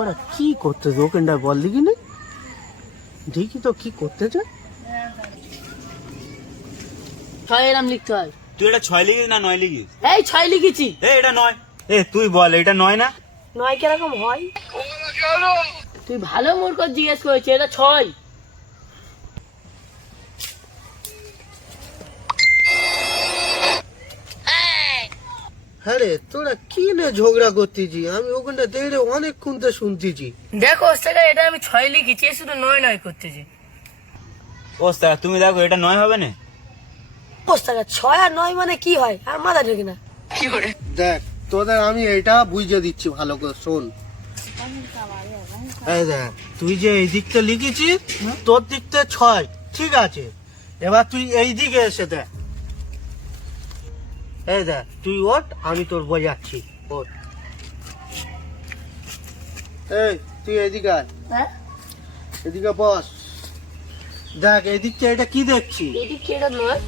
ওরা কি করতেছে ওখানটা বল দেখি নি, দেখি তো কি করতেছে। ছয় এরম লিখতে হয়। তুই এটা 6 লিখিস না 9 লিখিস? এই 6 লিখেছি। এটা 9। তুই বল এটা 9 না? 9 কিরকম হয়? তুই ভালো মূর্খ জিজ্ঞেস করেছিস, এটা 6। হ্যাঁ রে, তোরা কি নে ঝগড়া করতেছি? আমি ওখানটা দেখে অনেকক্ষণ তো শুনতেছি। দেখো ওস্তাদ, এটা আমি 6 লিখেছি, এ শুধু 9 করতেছি। ওস্তাদ তুমি দেখো এটা 9 হবে না? ওস্তাদ 6 আর 9 মানে কি হয়? আর মাথা ঢোকে না। দেখ তোদের আমি এটা বুঝে দিচ্ছি, ভালো করে শোন। এই দেখ, তুই যে এই দিকটা লিখেছিস, তোর দিকটা 6, ঠিক আছে। এবার তুই এই দিকে এসে দেখ। এই দেখ, তুই ওঠ, আমি তোর বোঝাচ্ছি। ওঠ। এই তুই এদিকে আয়, হ্যাঁ, এদিকে বস। দেখ এই দিকটা এটা কি দেখছি? এটি কি? এটা 9।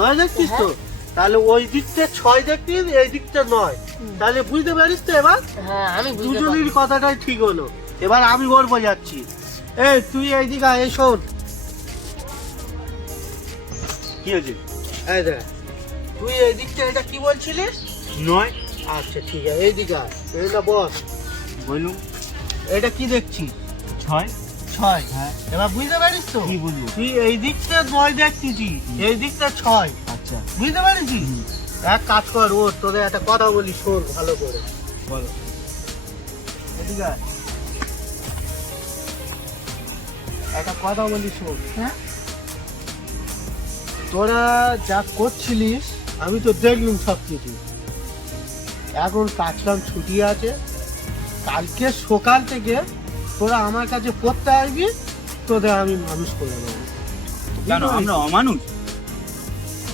9 দেখছিস তো? তাহলে ওই দিকটা 6 দেখছিস, এই দিকটা 9। তাহলে বুঝতে পারিস তো এবার? হ্যাঁ, আমি বুঝতে পারছি। দুজনের কথাটাই ঠিক হলো। এবার আমি ওর বোঝাচ্ছি। এই তুই এইদিকে আয়, এই শোন। কি হয়েছে? এই দেখ, তুই এই দিকটা এটা কি বলছিলিস? 9 আচ্ছা ঠিক আছে, এইদিকে আয়, এইটা বস। বলুন। এটা কি দেখছিস? 6। 6। হ্যাঁ। এবার বুঝতে পারিস তো? কি বুঝবো? তুই এই দিকটা 9 দেখছিস, এই দিকটা 6। আচ্ছা বুঝতে পারিস? এক কাজ কর, ও তোদের একটা কথা বলি, শোন ভালো করে। বলো। এদিকে আয়। একটা কথা বলি শোন। হ্যাঁ, তোরা যা করছিলিস আমি তো দেখলুম সব কিছু। এখন কাজকাম ছুটি আছে, কালকে সকাল থেকে তোরা আমার কাছে পড়তে আসবি, তোদের আমি মানুষ করে দেবো। কেন আমরা অমানুষ?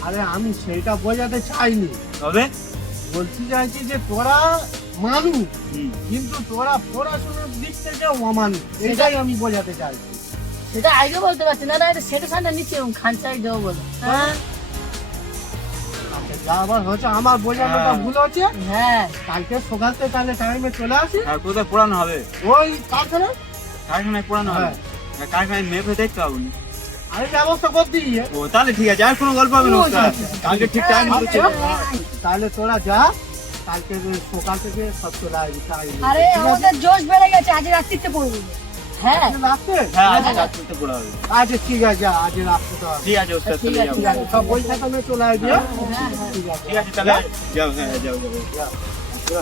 আরে আমি সেটা বোঝাতে চাইনি, তবে বলতে চাইছি যে তোরা মানুষ, হুম। কিন্তু তোরা পড়াশোনার দিক থেকে অমানুষ, এটাই আমি বোঝাতে চাইছি। সেটা আগে বলতে পারছি না। না, এটা সেটা সামনে নিচে খানচাই দেবো বলে। হ্যাঁ, আচ্ছা, যা আবার হচ্ছে আমার বোঝানোটা হ্যাঁ। ভুল হচ্ছে। হ্যাঁ, কালকে সকাল থেকে তাহলে টাইমে চলে আসি, আর কোথায় পড়ানো হবে? ওই কারখানা। কারখানায় পড়ানো হবে? কারখানায় মেপে দেখতে হবে না? আমি ব্যবস্থা করতে গিয়ে। ও তাহলে ঠিক আছে, আর কোনো গল্প হবে না ওস্তাদ। কালকে ঠিক টাইম মতো চলে আসবো। তাহলে তোরা যা, কালকে সকাল থেকে সব চলে আসবি। আরে আমাদের জোশ বেড়ে গেছে, আজ রাত্রিতে পড়বো। হ্যাঁ, রাখতে? হ্যাঁ আজ রাত্রিতে পড়া হবে। আচ্ছা ঠিক আছে, যা, আজ রাখতে তো হবে। ঠিক আছে ওস্তাদ, ঠিক চলে আছে, যাবো। ঠিক আছে। সব বই খাতা নিয়ে চলে আসবি, হ্যাঁ? হ্যাঁ, হ্যাঁ। ঠিক আছে। ঠিক আছে তাহলে যাও। হ্যাঁ যাও যাও। যা।